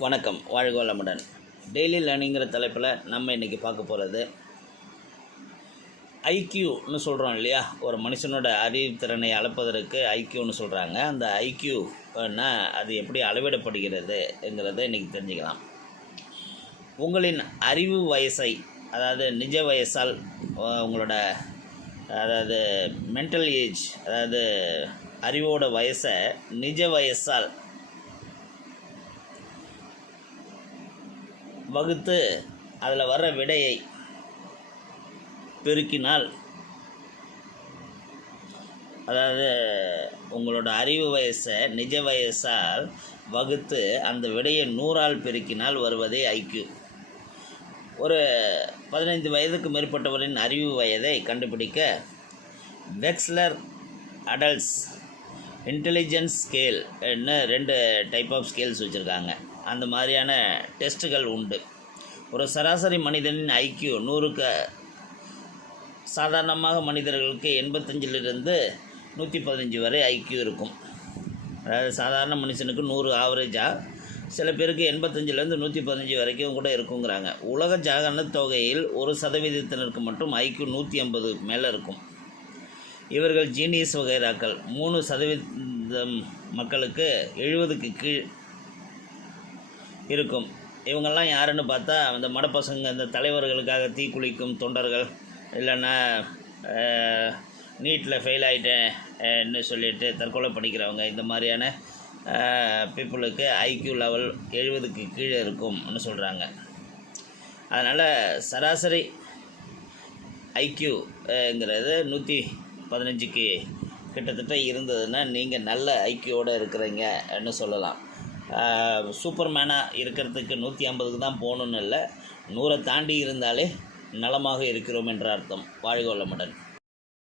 வணக்கம் வாழ்க வளமுடன் டெய்லி லேர்னிங்கிற தலைப்பில் நம்ம இன்றைக்கி பார்க்க போகிறது ஐக்யூன்னு சொல்கிறோம் இல்லையா? ஒரு மனுஷனோட அறிவுத்திறனை அளப்பதற்கு ஐக்யூன்னு சொல்கிறாங்க அந்த ஐக்யூன்னா அது எப்படி அளவிடப்படுகிறதுங்கிறத இன்றைக்கி தெரிஞ்சுக்கலாம். உங்களின் அறிவு வயசை அதாவது நிஜ வயசால் உங்களோட அதாவது மென்டல் ஏஜ் அதாவது அறிவோட வயசை நிஜ வயசால் வகுத்து அதில் வர்ற விடையை பெருக்கினால் அதாவது உங்களோட அறிவு வயசை நிஜ வயசால் வகுத்து அந்த விடையை நூறால் பெருக்கினால் வருவதே ஐக்யூ ஒரு பதினைந்து வயதுக்கு மேற்பட்டவரின் அறிவு வயதை கண்டுபிடிக்க வெக்ஸ்லர் அடல்ட்ஸ் இன்டெலிஜென்ஸ் ஸ்கேல் ரெண்டு டைப் ஆஃப் ஸ்கேல்ஸ் வச்சுருக்காங்க. அந்த மாதிரியான டெஸ்ட்டுகள் உண்டு. ஒரு சராசரி மனிதனின் ஐக்யூ நூறுக்கு சாதாரணமாக மனிதர்களுக்கு எண்பத்தஞ்சிலிருந்து நூற்றி பதினஞ்சு வரை ஐக்யூ இருக்கும். அதாவது சாதாரண மனுஷனுக்கு நூறு ஆவரேஜாக சில பேருக்கு எண்பத்தஞ்சிலேருந்து நூற்றி பதினஞ்சு வரைக்கும் கூட இருக்குங்கிறாங்க. உலக ஜாகரண தொகையில் ஒரு சதவீதத்தினருக்கு மட்டும் ஐக்யூ நூற்றி ஐம்பது மேலே இருக்கும். இவர்கள் ஜீனியஸ் வகைராக்கள். மூணு சதவீதம் மக்களுக்கு எழுபதுக்கு கீழ் இருக்கும். இவங்கெல்லாம் யாருன்னு பார்த்தா அந்த மடப்பசங்க இந்த தலைவர்களுக்காக தீக்குளிக்கும் தொண்டர்கள். இல்லைன்னா நீட்டில் ஃபெயில் ஆகிட்டேன்னு சொல்லிட்டு தற்கொலை பண்ணிக்கிறவங்க. இந்த மாதிரியான பீப்புளுக்கு ஐக்யூ லெவல் எழுபதுக்கு கீழே இருக்கும்னு சொல்கிறாங்க அதனால் சராசரி ஐக்யூங்கிறது நூற்றி பதினஞ்சுக்கு கிட்டத்தட்ட இருந்ததுன்னா நீங்கள் நல்ல ஐக்கியோடு இருக்கிறீங்கன்னு சொல்லலாம். சூப்பர்மேனாக இருக்கிறதுக்கு நூற்றி ஐம்பதுக்கு தான் போகணுன்னு இல்லை. நூறை தாண்டி இருந்தாலே நலமாக இருக்கிறோம் என்ற அர்த்தம். வாழ்க வளமுடன்.